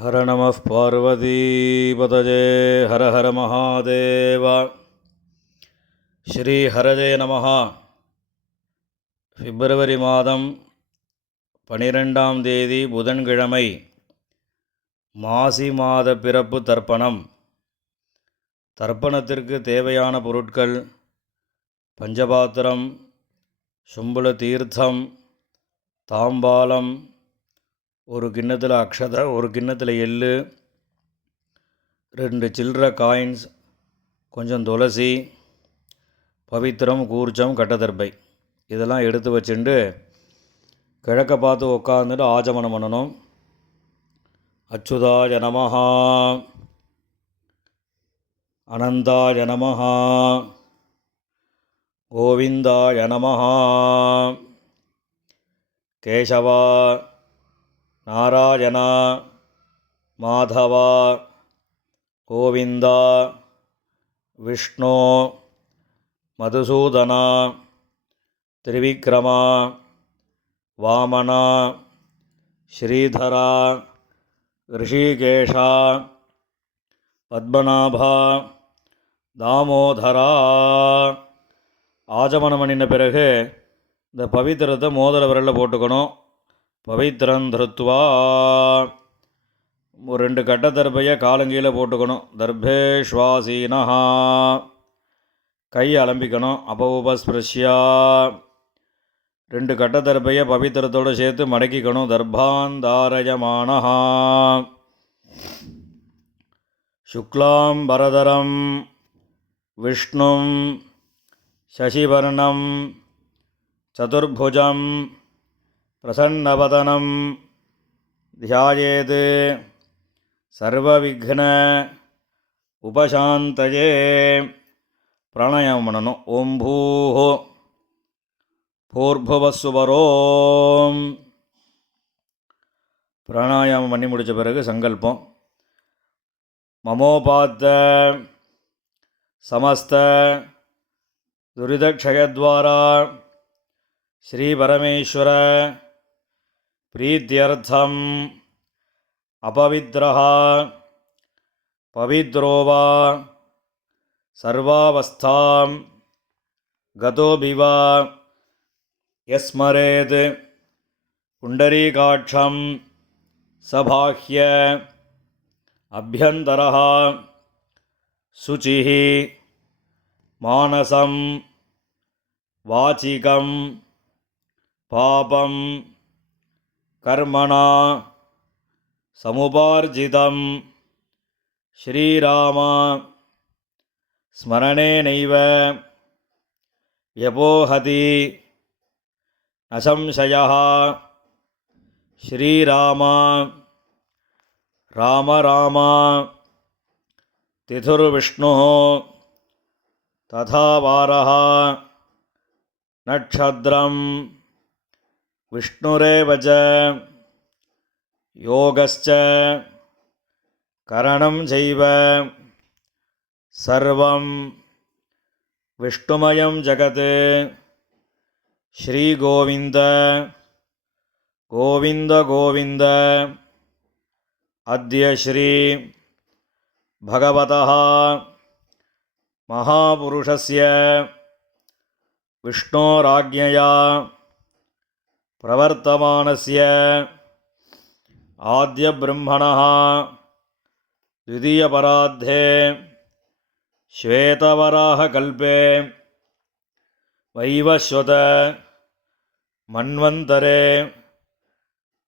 ஹர நம பார்வதீபதஜே ஹர ஹர மகாதேவா. ஸ்ரீ ஹரஜே நம. பிப்ரவரி மாதம் 12ஆம் தேதி புதன்கிழமை, மாசி மாத பிறப்பு தர்ப்பணம். தர்ப்பணத்திற்கு தேவையான பொருட்கள்: பஞ்சபாத்திரம், சும்புல தீர்த்தம், தாம்பாலம், ஒரு கிண்ணத்தில் அக்ஷதை, ஒரு கிண்ணத்தில் எள்ளு, 2 சில்லற காயின்ஸ், கொஞ்சம் துளசி, பவித்திரம், கூர்ச்சம், கட்டதர்பை இதெல்லாம் எடுத்து வச்சுட்டு கிழக்க பார்த்து உட்காந்துட்டு ஆச்சமனம் பண்ணணும். அச்சுதாய நமஹா, அனந்தாய நமஹா, கோவிந்தாய நமஹா, கேசவா, நாராயணா, மாதவா, கோவிந்தா, விஷ்ணு, மதுசூதனா, திரிவிக்ரமா, வாமனா, ஸ்ரீதரா, ரிஷிகேஷா, பத்மநாபா, தாமோதரா. ஆச்சமனம் பண்ணின பிறகு இந்த பவித்திரத்தை மோதிர விரலில் போட்டுக்கணும். பவித்திரம் திருத்வா, ஒரு 2 கட்ட தர்பையை காலங்கீழே போட்டுக்கணும். தர்பேஷ்வாசீனா, கை அலம்பிக்கணும். அபௌபஸ்பிருஷ்யா, 2 கட்ட தர்பையை பவித்திரத்தோடு சேர்த்து மடக்கிக்கணும். தர்பாந்தாரயமானா, சுக்லாம் பரதரம் விஷ்ணும் சசிவர்ணம் சதுர்புஜம் பிரசன்னவதனம் தியாயேத் சர்வவிக்ன உபசாந்தயே. பிராணாயாமம் பண்ணணும். ஓம் பூஹோ பூர்புவஸ்சுவரோம். பிராணாயாமம் பண்ணி முடித்த பிறகு சங்கல்பம். மமோபாத்த சமஸ்த துரிதக்ஷயத்வாரா ஸ்ரீபரமேஸ்வர பிரீத்யர்த்தம் அபவித்ரஹ பவித்ரோவா சர்வாவஸ்தாம் கதோபிவா யஸ்மரேத் புண்டரீகாட்சம் சபாஹ்ய அப்யந்தரஹ சுசிஹி மானசம் வாசிகம் பாபம் கர்மணா சமுபார்ஜிதம் ஸ்ரீராம ஸ்மரணேனைவ வ்யபோஹதி நசம்சயः. ஸ்ரீராம ராம ராம திதுர்விஷ்ணுः ததா வாரः நக்ஷத்ரம் விஷ்ணுரேவ ச யோகஸ்ச கரணம் சைவ சர்வம் விஷ்ணுமயம் ஜகத். ஸ்ரீகோவிந்த கோவிந்த கோவிந்த. அத்ய ஸ்ரீ பகவதः மகாபுருஷஸ்ய விஷ்ணோராஜ்ஞயா பிரவர்த்தமானஸ்ய ஆத்யபிரம்மணः द्वितीयपरार्धे श्वेतवराहकल्पे वैवस्वत मन्वन्तरे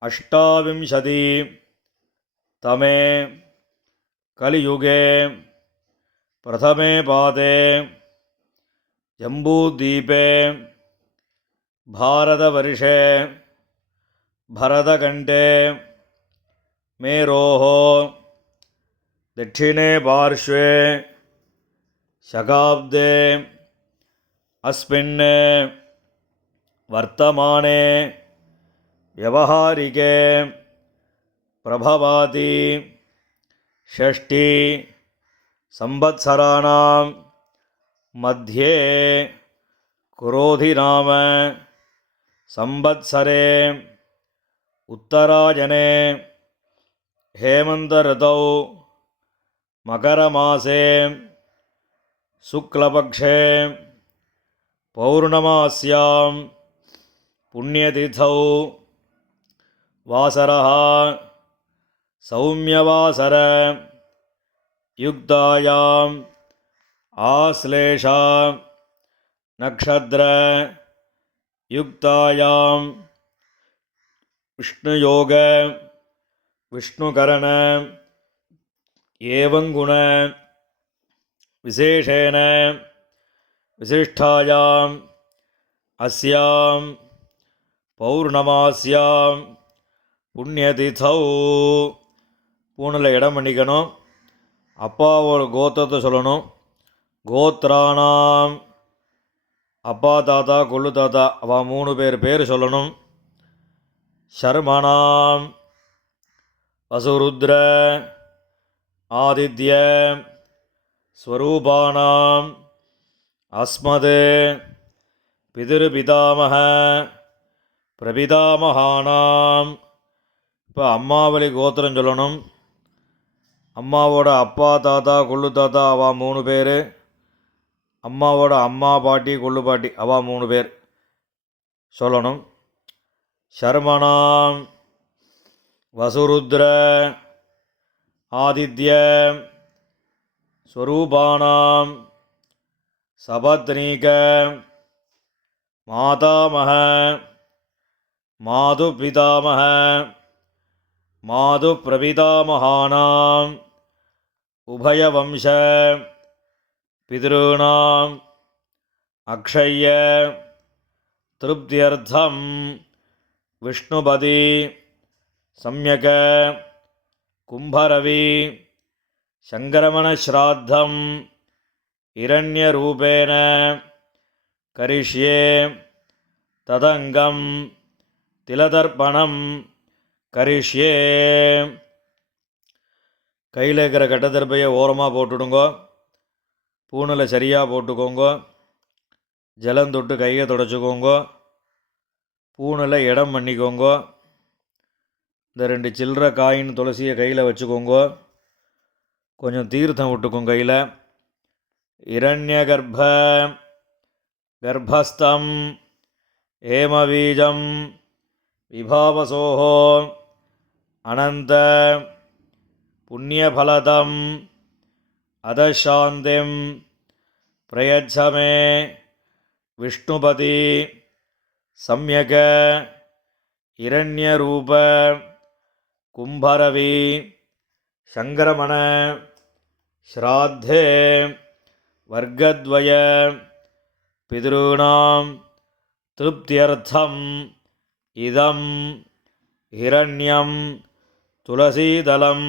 28तमे कलियुगे प्रथमे पादे जम्बूद्वीपे भारतवर्षे भरतखण्डे मेरोः दक्षिणे पार्श्वे शकाब्दे अस्मिन् वर्तमाने व्यवहारिके प्रभवाति षष्ठी संवत्सराणां मध्ये क्रोधिनाम संवत्सरे उत्तरायणे हेमंत ऋतौ मकरमासे शुक्लपक्षे पौर्णमास्यां पुण्यतिथौ वासरः सौम्यवासर युक्तायाम् आश्लेषा नक्षत्र युक्तायां विष्णुयोग विष्णुकरण एवं गुण विशेषेण विशिष्टायाम् अस्यां पौर्णमास्यां புண்ணியதிதௌ. பூணில் இடம் பண்ணிக்கணும். அப்பாவோட கோத்திரத்தை சொல்லணும். கோத்ரானாம், அப்பா தாத்தா கொள்ளு தாத்தா அவள் 3 பேர் சொல்லணும். ஷர்மணாம் வசுருத்ர ஆதித்ய ஸ்வரூபானாம் அஸ்மத் பிதிருபிதாமக பிரபிதாமகானாம். இப்போ அம்மாவளி கோத்திரம் சொல்லணும். அம்மாவோட அப்பா தாத்தா கொள்ளு தாத்தா அவள் 3 பேர். அம்மாவோட அம்மா பாட்டி கொள்ளு பாட்டி அவள் 3 பேர் சொல்லணும். ஷர்மணாம் வசுருத்ர ஆதித்ய ஸ்வரூபானாம் சபத்னீக மாதாமக மாது பிதாமக மாது பிரபிதாமகானாம் உபயவம்ச பிதॄணாம் அக்ஷய திருப்தியர்த்தம் விஷ்ணுபதி சம்யக கும்பரவி சங்கரமணஸ்ராத்தம் இரண்யரூபேண கரிஷ்யே ததங்கம் திலதர்ப்பணம் கரிஷ்யே. கையில் இருக்கிற கட்டத்தர்பையை ஓரமாக போட்டுடுங்கோ. பூணில் சரியாக போட்டுக்கோங்க. ஜலம் தொட்டு கையை தொடச்சிக்கோங்க. பூணில் இடம் பண்ணிக்கோங்க. இந்த 2 சில்லற காயின் துளசியை கையில் வச்சுக்கோங்க. கொஞ்சம் தீர்த்தம் விட்டுக்கோங்க கையில். இரண்யகர்ப்ப கர்ப்பஸ்தம் ஏமபீஜம் விபாவசோஹோ அனந்த புண்ணியபலதம் அதசாந்திம் பிரயச்சமே விஷ்ணுபதி சம்யக இரண்யரூப கும்பரவி சங்கரமண ஸ்ராத்தே வர்க்கத்வய பிதॄணாம் திருப்தியர்த்தம் இதம் ஹிரண்யம் துளசீதலம்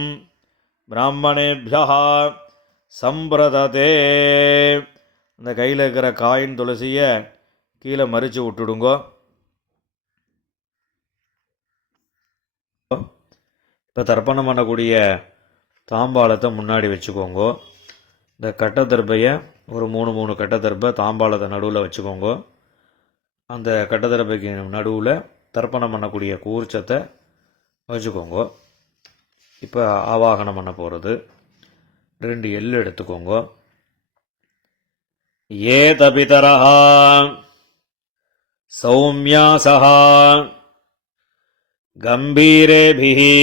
பிராமணேபியः சம்பிரததே. இந்த கையில் இருக்கிற காயின் துளசியை கீழே மறித்து விட்டுடுங்கோ. இப்போ தர்ப்பணம் பண்ணக்கூடிய தாம்பாளத்தை முன்னாடி வச்சுக்கோங்க. இந்த கட்டத்தர்பையை ஒரு 3 கட்டத்தர்பை தாம்பாளத்தை நடுவில் வச்சுக்கோங்க. அந்த கட்டத்தர்பைக்கு நடுவில் தர்ப்பணம் பண்ணக்கூடிய கூர்ச்சத்தை வச்சுக்கோங்க. இப்போ ஆவாகனம் பண்ண போகிறது. 2 எள்ளு எடுத்துக்கோங்க. ஏதபிதரஹ சௌம்யாசஹ கம்பீரேபிஹி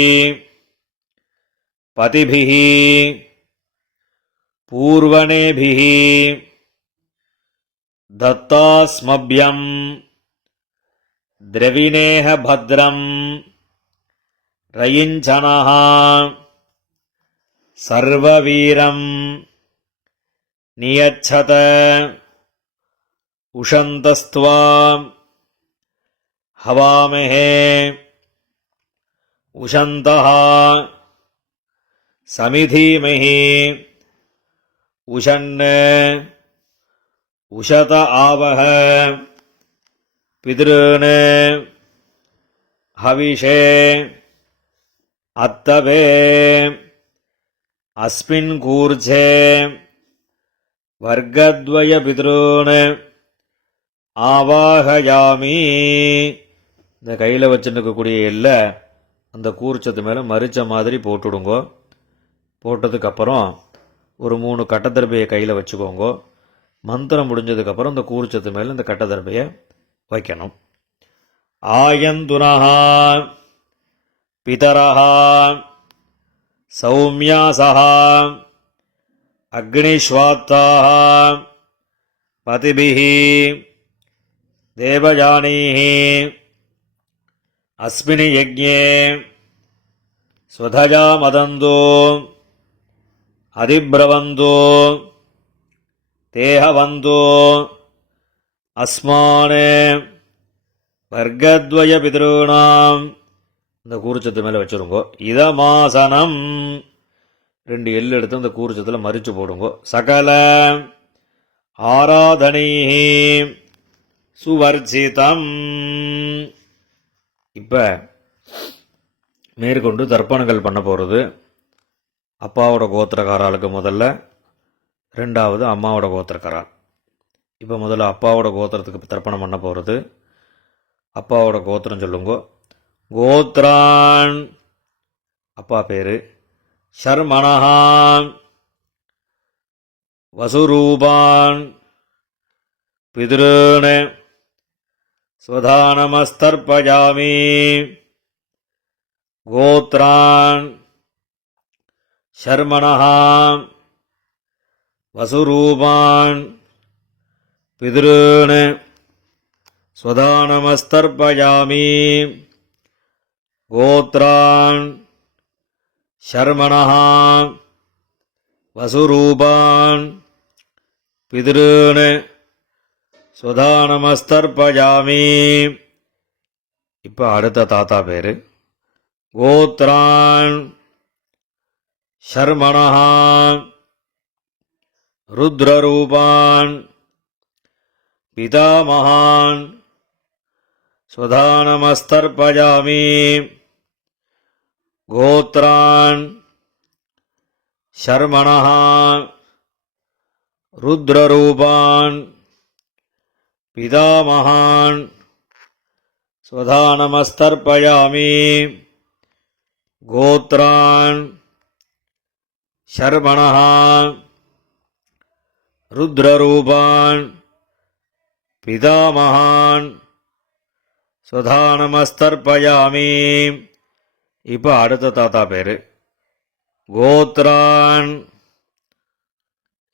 பதிபிஹி பூர்வணேபிஹி தத்தாஸ்மப்யம் திரவிணேஹ பத்ரம் ரயிஞ்சனஹ சர்வவீரம் நியச்சத உஷந்தஸ்த்வா ஹவாமஹே உஷந்தஹ சமிதீமஹி உஷன்ன உஷத ஆவஹ பித்ருன் ஹவிஷே அத்தவே அஸ்மின் கூர்ஜே வர்க்கத்வய பித்ருன் ஆவாஹயாமி. இந்த கையில் வச்சுருக்கக்கூடிய எல்லை அந்த கூர்ச்சத்து மேலே மரிச்ச மாதிரி போட்டுடுங்கோ. போட்டதுக்கப்புறம் ஒரு 3 கட்டத்தர்பையை கையில் வச்சுக்கோங்க. மந்திரம் முடிஞ்சதுக்கப்புறம் இந்த கூர்ச்சத்து மேலே இந்த கட்டத்தர்பையை வைக்கணும். ஆயந்துனஹா பிதரஹா சௌமியாசஹா அக்னிஸ்வாத்தாஹ பதிபிஹி தேவயானீஹி அஸ்மினி யஜ்ஞே ஸ்வதஜா மதந்தோ அதிப்ரவந்தோ தேஹவந்தோ அஸ்மானே வர்க்கத்வய பிதॄணாம். இந்த கூர்ச்சத்து மேலே வச்சுருங்கோ. இதமாசனம் 2 எள்ளு எடுத்து அந்த கூர்ச்சத்தில் மறித்து போடுங்கோ. சகல ஆராதனைஹி சுவர்ஜிதம். இப்போ மேற்கொண்டு தர்ப்பணங்கள் பண்ண போகிறது. அப்பாவோட கோத்திரக்காராளுக்கு முதல்ல, 2வது அம்மாவோட கோத்திரக்காரால். இப்போ முதல்ல அப்பாவோட கோத்திரத்துக்கு தர்ப்பணம் பண்ண போகிறது. அப்பாவோட கோத்திரம் சொல்லுங்க. கோத்ரான் அப்பா பேர். ஷர்மணஹான் வசுரூபான் பிதॄன் ஸ்வதானமஸ்தர்ப்பயாமி. கோத்ரான் ஷர்மணஹான் வசுரூபான் பிதॄன் ஸ்வதானமஸ்தர்ப்பயாமி. கோத்ரான் ஷர்மணஹான் வசுரூபான் பிதॄன் ஸ்வதானமஸ்தர்ப்பயாமி. இப்போ அடுத்த தாத்தா பேர். கோத்ரான் ஷர்மணஹான் ருத்ரரூபான் பிதாமகான் ஸ்வதானமஸ்தர்ப்பயாமி. கோத்ரான் ஷர்மணஹான் ருத்ரரூபான் பிதாமகான் ஸ்வதானமஸ்தர்ப்பயாமி. கோத்ரான் ஷர்மணஹான் ருத்ரரூபான் பிதாமகான் ஸ்வதானமஸ்தர்ப்பயாமி. இப்போ அடுத்த தாத்தா பேர். கோத்ரான்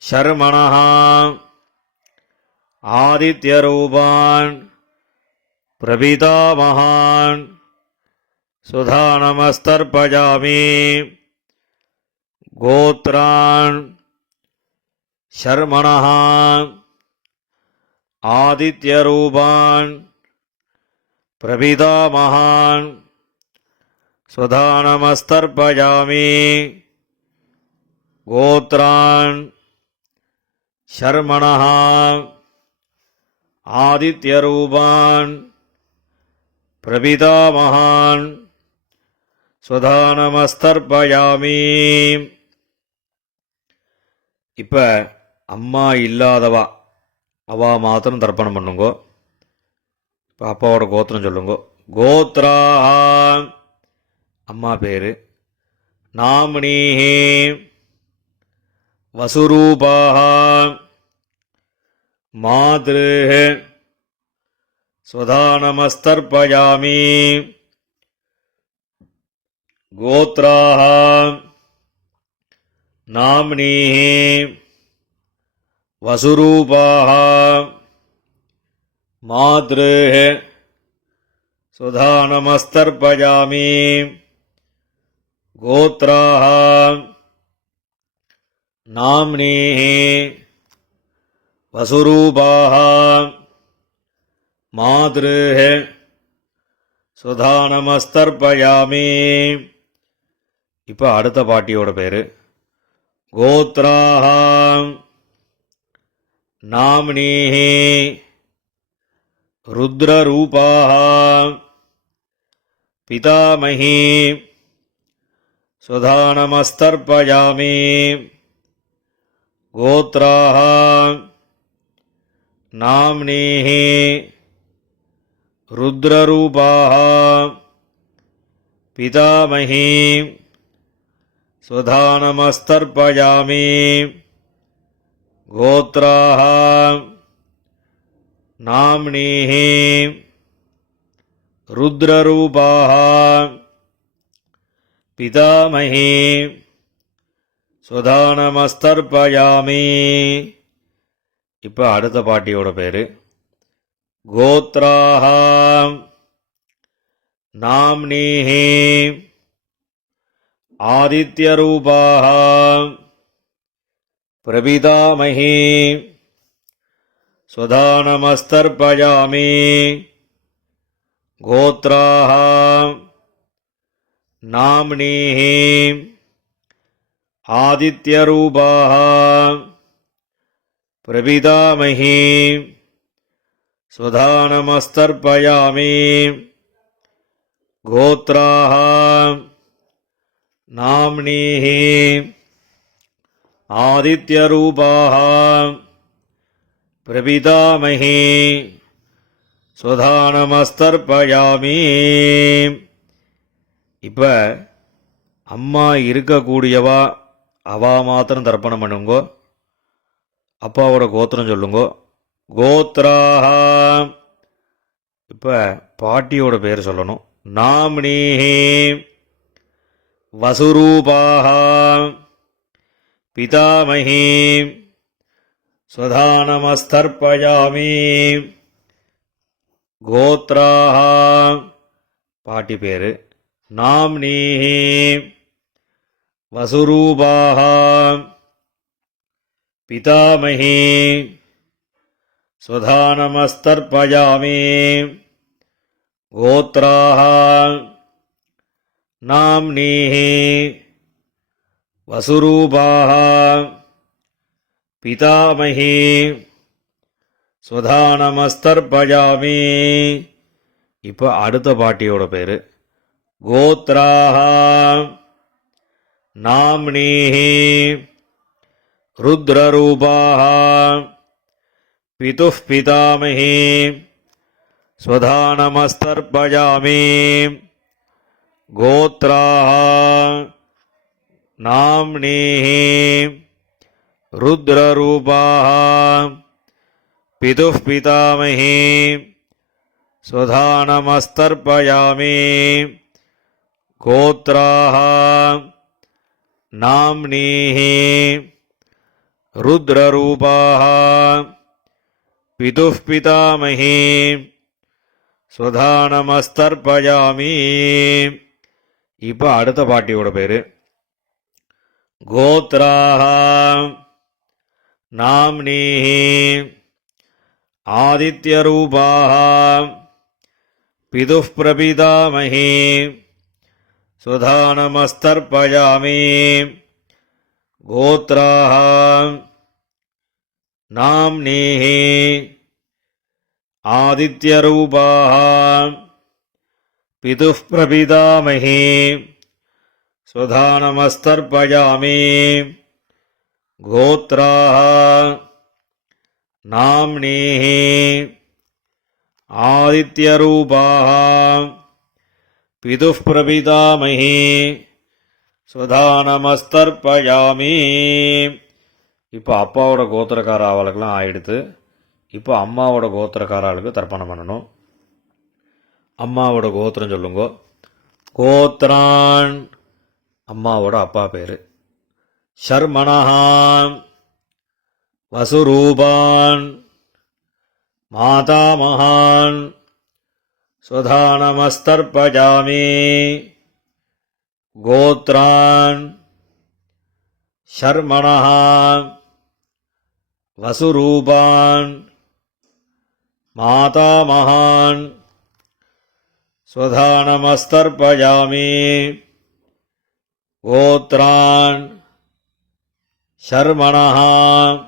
ஷர்மணஹான் ஆதித்யரூபான் பிரபிதாமகான் ஸ்வதானமஸ்தர்ப்பயாமி. கோத்ரான் ஷர்மணஹான் ஆதித்யரூபான் பிரபிதாமகான் ஸ்வதானமஸ்தர்ப்பயாமி. கோத்ரான் ஷர்மணஹான் ஆதித்யரூபான் பிரபிதாமகான் ஸ்வதானமஸ்தர்ப்பயாமி. இப்போ அம்மா இல்லாதவா அவா மாத்திரம் தர்ப்பணம் பண்ணுங்கோ. இப்போ அப்பாவோட கோத்திரம் சொல்லுங்க. கோத்ரான் அம்மா பேர். நாம்னீஹி வசுரூபாஹ மாத்ருஹ ஸ்வதானமஸ்தர்ப்பயாமி. கோத்ராஹ நாம்னீஹி வசுரூபாஹ மாத்ருஹ ஸ்வதானமஸ்தர்ப்பயாமி. கோத்ராஹ நாம்னீஹி வசுரூபாஹ மாத்ருஹ ஸ்வதானமஸ்தர்ப்பயாமி. இப்போ அடுத்த பாட்டியோட பேர். கோத்ராஹ நாம்னீஹி ருத்ரரூபாஹ பிதாமஹி ஸ்வதானமஸ்தர்ப்பயாமி. கோத்ராஹ நாம்னீஹி ருத்ரரூபாஹ பிதாமகி ஸ்வதானமஸ்தர்ப்பயாமி கோத்ராஹ நாம்னீஹ ருத்ரரூபாஹ பிதாமகி ஸ்வதானமஸ்தர்ப்பயாமி. இப்போ அடுத்த பாட்டியோட பேர் கோத்ராஹ நாம்னீஹ ஆதித்யரூபாஹ பிரபிதாமகி ஸ்வதானமஸ்தர்ப்பயாமி கோத்ராஹ நாம்னீஹ ஆதித்யரூபாஹ பிரபிதாமகி ஸ்வதானமஸ்தர்ப்பயாமி கோத்ராஹ நாம்னீஹ ஆதித்யரூபாஹ பிரபிதாமகி ஸ்வதானமஸ்தர்ப்பயாமி. இப்போ அம்மா இருக்கக்கூடியவா அவா மாத்திரம் தர்ப்பணம் பண்ணுங்கோ. அப்பாவோட கோத்திரம் சொல்லுங்கோ. கோத்ராஹ. இப்போ பாட்டியோட பேர் சொல்லணும். நாம்னீஹ வசுரூபாஹ பிதாமகி ஸ்வதானமஸ்தர்ப்பயாமி கோத்ராஹ. பாட்டி பேர் நாம்னீஹ வசுரூபாஹ பிதாமகி ஸ்வதானமஸ்தர்ப்பயாமி கோத்ராஹ நாம்னீஹ வசுரூபாஹ பிதாமகி ஸ்வதானமஸ்தர்ப்பயாமி. இப்போ அடுத்த பாட்டியோட பேர் கோத்ராஹ நாம்னீஹ ருத்ரரூபாஹ பிதுः பிதாமகி ஸ்வதானமஸ்தர்ப்பயாமி கோத்ராஹ நாம்னீஹ ருத்ரரூபாஹ பிதுः பிதாமகி ஸ்வதானமஸ்தர்ப்பயாமி கோத்ராஹ நாம்னீஹ ருத்ரரூபாஹ பிதுः பிதாமகி ஸ்வதானமஸ்தர்ப்பயாமி. இப்போ அடுத்த பாட்டியோட பேர் கோத்ராஹ நாம்னீஹ ஆதித்யரூபாஹ பிதுः பிரபிதாமகி ஸ்வதானமஸ்தர்ப்பயாமி கோத்ராஹ நாம்னீஹ ஆதித்யரூபாஹ பிதுः பிரபிதாமகி ஸ்வதானமஸ்தர்ப்பயாமி கோத்ராஹ நாம்னீஹ ஆதித்யரூபாஹ பிதுः பிரபிதாமகி ஸ்வதானமஸ்தர்ப்பயாமி. இப்போ அப்பாவோட கோத்திரக்கார ஆவலுக்கெல்லாம் ஆயிடுத்து. இப்போ அம்மாவோட கோத்திரக்கார ஆளுக்கு தர்ப்பணம் பண்ணணும். அம்மாவோட கோத்திரம் சொல்லுங்க. கோத்ரான். அம்மாவோட அப்பா பேர் ஷர்மணஹாம் வசுரூபான் மாதாமகான் ஸ்வதானமஸ்தர்ப்பயாமி கோத்ரான் ஷர்மணஹாம் வசுரூபான் மாதாமகான் ஸ்வதானமஸ்தர்ப்பயாமி கோத்ரான் ஷர்மணஹாம்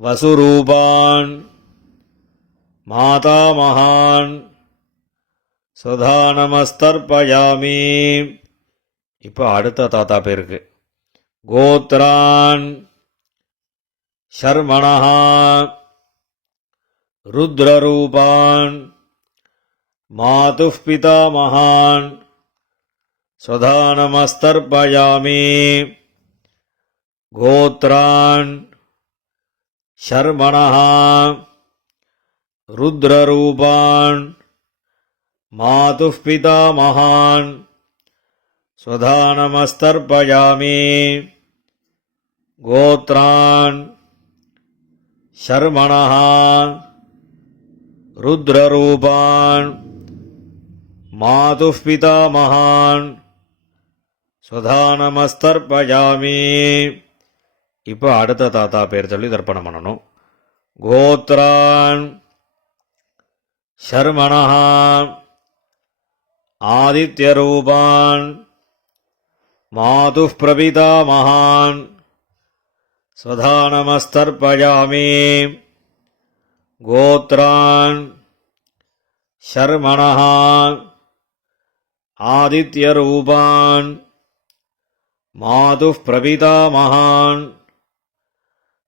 வசுரூபான் மாதாமகான் ஸ்வதானமஸ்தர்ப்பயாமி. இப்போ அடுத்த தாத்தா பேருக்கு கோத்ரான் ஷர்மணஹாம் ருத்ரரூபான் மாதுः பிதாமகான் स्वधानमस्तर्पयामि गोत्रान् शर्मणः रुद्ररूपान् मातुः पितामहान् स्वधानमस्तर्पयामि गोत्रान् शर्मणः रुद्ररूपान् मातुः पितामहान् स्वधानमस्तर्पयामि. இப்போ அடுத்த தாத்தா பேர் சொல்லி தர்ப்பணம் பண்ணணும். கோத்ரான் ஷர்மணः ஆதித்யரூபான் மாதுः பிரபிதாமகான் स्वधानमस्तर्पयामि गोत्रान् शर्मणः आदित्यरूपान् मातुः प्रपितामहान्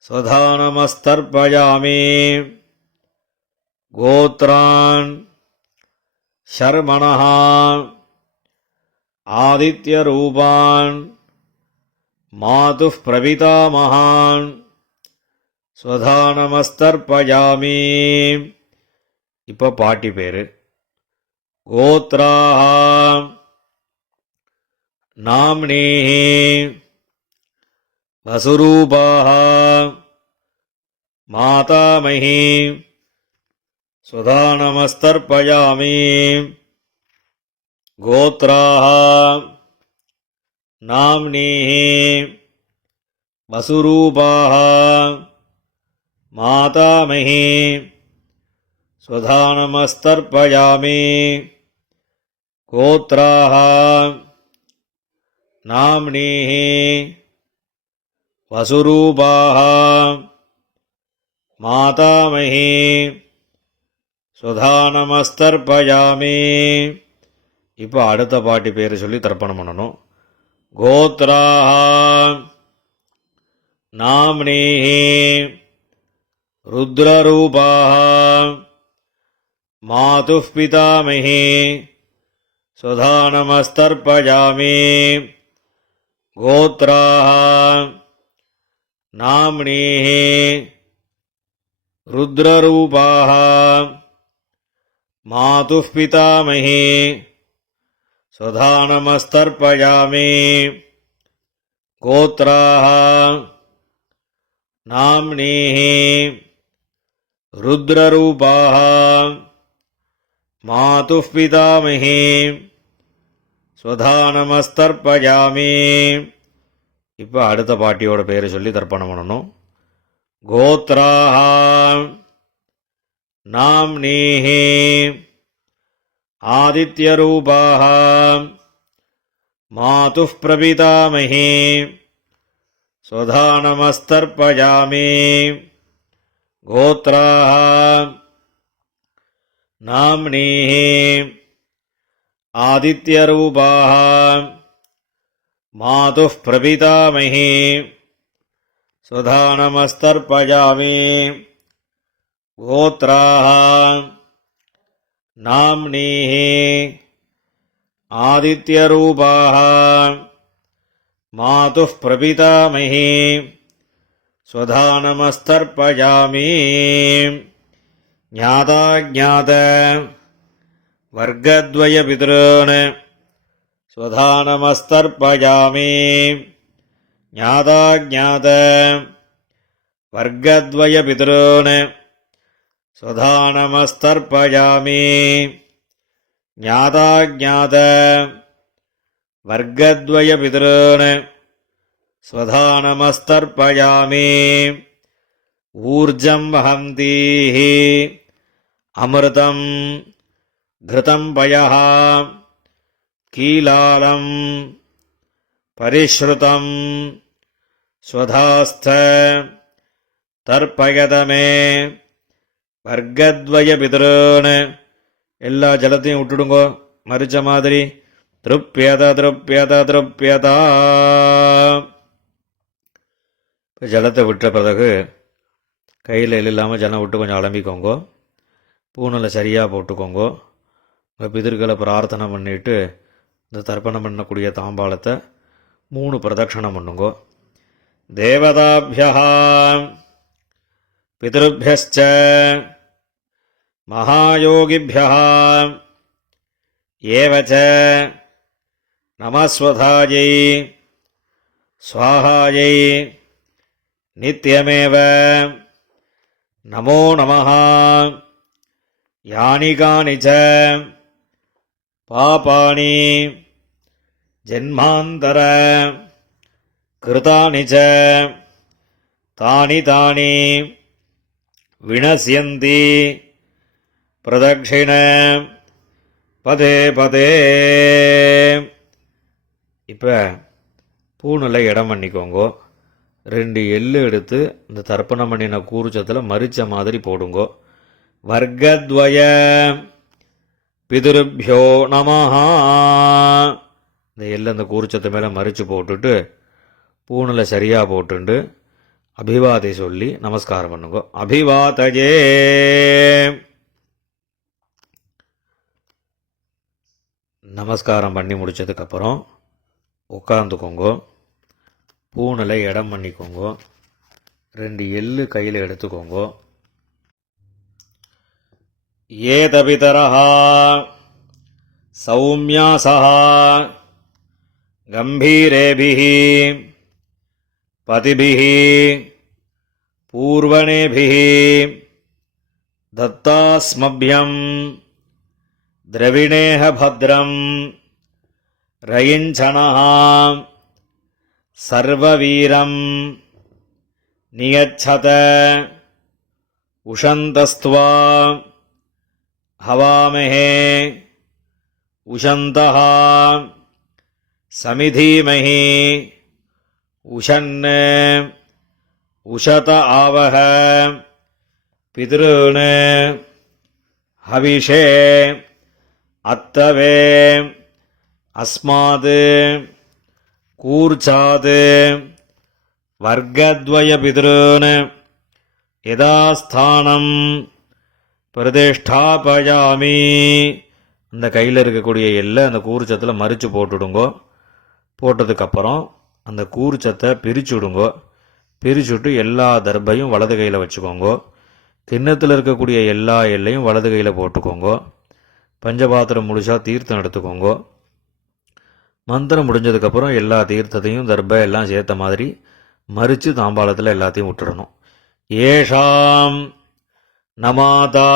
स्वधानमस्तर्पयामि गोत्रान् शर्मणः आदित्यरूपान् मातुः प्रपितामहान् स्वधानमस्तर्पयामि. இப்போ பாட்டி பேரு. கோத்ராः नाम्नीः वसुरूपाः मातामही स्वधानमस्तर्पयामि गोत्राः नाम्नीः वसुरूपाः मातामही स्वधानमस्तर्पयामि गोत्राः नाम्नीः वसुरूपाः मातामही स्वधानमस्तर्पयामि. இப்போ அடுத்த பாட்டி பேர் சொல்லி தர்ப்பணம் பண்ணணும். கோத்ராः नाम्नीः रुद्ररूपाः मातुः पितामही स्वधानमस्तर्पयामि गोत्राः नाम्नीः रुद्ररूपाः मातुः पितामही स्वधानमस्तर्पयामि गोत्राः नाम्नीः रुद्ररूपाः मातुः पितामही स्वधानमस्तर्पयामि. இப்போ அடுத்த பாட்டியோட பேரை சொல்லி தர்ப்பணம் பண்ணணும். கோத்ராः नाम्नीः आदित्यरूपाः मातुः प्रपितामही स्वधानमस्तर्पयामि गोत्राः नाम्नीः आदित्यरूपाः मातुः प्रपितामही स्वधानमस्तर्पयामि गोत्राः नाम्नीः आदित्यरूपाः मातुः प्रपितामही स्वधानमस्तर्पयामि. ज्ञाताज्ञात वर्गद्वयपितॄन् स्वधानमस्तर्पयामि ज्ञाताज्ञात वर्गद्वयपितॄन् स्वधानमस्तर्पयामि ज्ञाताज्ञात वर्गद्वयपितॄन् स्वधानमस्तर्पयामि. ऊर्जं वहन्तीः अमृतं घृतं पयः कीलालं परिश्रुतं स्वधास्थ तर्पयत मे वर्गद्वयपितॄन्. எல்லா ஜலத்தையும் விட்டுடுங்கோ மரிச்ச மாதிரி. திருப்யத திருப்யத திருப்யதா. இப்போ ஜலத்தை விட்ட பிறகு கையில் இல்லாமல் ஜலம் விட்டு கொஞ்சம் அலம்பிக்கோங்கோ. பூனில் சரியாக போட்டுக்கோங்கோ. உங்கள் பிதர்களை பிரார்த்தனை பண்ணிவிட்டு இந்த தர்ப்பணம் பண்ணக்கூடிய தாம்பாளத்தை 3 பிரதட்சணம் பண்ணுங்கோ. தேவதாபியா பிதருபியஸ்ச மகாயோகிபியா ஏவச நமஸ்வதாயை ஸ்வாஹாயை நித்யமேவ நமோ நமஹ. யானி கானி ச பாபானி ஜன்மாந்தர கிருதானி ச தானி தானி வினஸ்யந்தி பிரதக்ஷிண பதே பதே. இப்போ பூணில் இடம் பண்ணிக்கோங்கோ. 2 எள்ளு எடுத்து இந்த தர்ப்பணம் பண்ணின கூறுச்சத்தில் மரிச்ச மாதிரி போடுங்கோ. வர்க்கத்வய பிதுருபியோ நமஹா. இந்த எள்ளு அந்த கூறுச்சத்தை மேலே மரித்து போட்டுட்டு பூணில் சரியாக போட்டுண்டு அபிவாதை சொல்லி நமஸ்காரம் பண்ணுங்க. அபிவாதஜே. நமஸ்காரம் பண்ணி முடித்ததுக்கப்புறம் உட்காந்துக்கோங்கோ. பூணில் இடம் பண்ணிக்கோங்கோ. 2 எள்ளு கையில் எடுத்துக்கோங்கோ. ஏதபிதரஹா சௌமியாசஹா கம்பீரேபிஹி பதிபிஹி பூர்வணேபிஹி தத்தாஸ்மப்யம் திரவிணேஹ பத்ரம் ரயிஞ்சனஹ சர்வவீரம் நியச்சத உஷந்தஸ்த்வா ஹவாமஹே உஷந்தஹ சமிதீமஹி உஷன் உஷத ஆவஹ பித்ருன் ஹவிஷே அத்தவே அஸ்மாத் கூர்ச்சாத் வர்க்கத்வய பித்ருன் யதாஸ்தானம் பிரதிஷ்டாபயாமி. அந்த கையில் இருக்கக்கூடிய எல்லை அந்த கூர்ச்சத்தில் மறித்து போட்டுடுங்கோ. போட்டதுக்கப்புறம் அந்த கூர்ச்சத்தை பிரிச்சுடுங்கோ. பிரிச்சுட்டு எல்லா தர்பையும் வலது கையில் வச்சுக்கோங்கோ. கிண்ணத்தில் இருக்கக்கூடிய எல்லா எல்லையும் வலது கையில் போட்டுக்கோங்கோ. பஞ்சபாத்திரம் முழுசா தீர்த்தம் எடுத்துக்கோங்கோ. மந்திரம் முடிஞ்சதுக்கப்புறம் எல்லா தீர்த்தத்தையும் தர்பை எல்லாம் சேர்த்த மாதிரி மறித்து தாம்பாளத்தில் எல்லாத்தையும் விட்டுடணும். ஏஷாம் நமாதா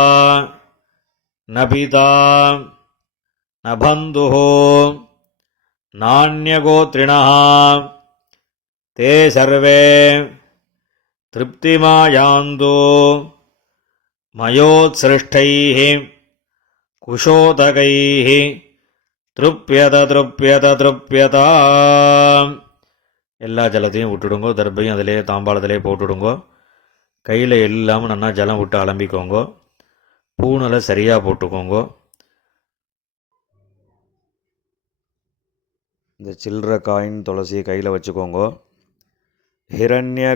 நபிதா நபந்துஹோ நான்யகோத்ரிணः தே சர்வே திருப்திமாயாந்து மயோத்ஸ்ருஷ்டைः குஷோதகைः திருப்யத திருப்யத திருப்யதா. எல்லா ஜலத்தையும் விட்டுடுங்கோ. தர்பையும் அதிலே தாம்பாளத்திலே போட்டுடுங்கோ. கையில் இல்லாமல் நல்லா ஜலம் விட்டு அலம்பிக்கோங்கோ. பூணில் சரியாக போட்டுக்கோங்கோ. இந்த சில்லற காயின் துளசியை கையில் வச்சுக்கோங்கோ. ஹிரண்ய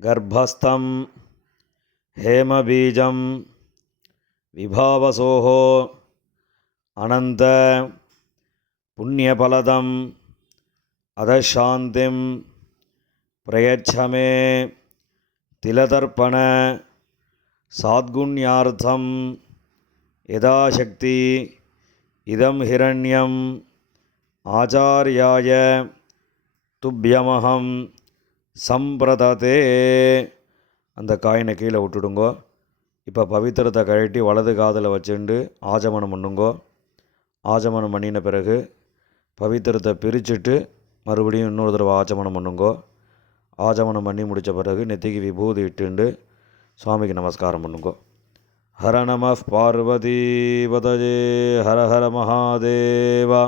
கர்ப்பஸ்தம் ஹேமபீஜம் விபாவசோஹோ அனந்த புண்ணியபலதம் அதசாந்திம் பிரயச்சமே திலதர்ப்பண சாத்குண்யார்த்தம் யதாசக்தி இதம் ஹிரண்யம் ஆச்சார்யாய துப்யமஹம் சம்பிரததே. அந்த காயினை கீழே விட்டுடுங்கோ. இப்போ பவித்திரத்தை கழட்டி வலது காதில் வச்சுண்டு ஆஜமனம் பண்ணுங்கோ. ஆஜமனம் பண்ணின பிறகு பவித்திரத்தை பிரிச்சுட்டு மறுபடியும் இன்னொரு தடவை ஆஜமனம் பண்ணுங்கோ. ஆஜமனம் பண்ணி முடித்த பிறகு நெத்திக்கு விபூதி இட்டுண்டு சுவாமிக்கு நமஸ்காரம் பண்ணுங்கோ. ஹர நம பார்வதி பதஜே ஹர ஹர மகாதேவா.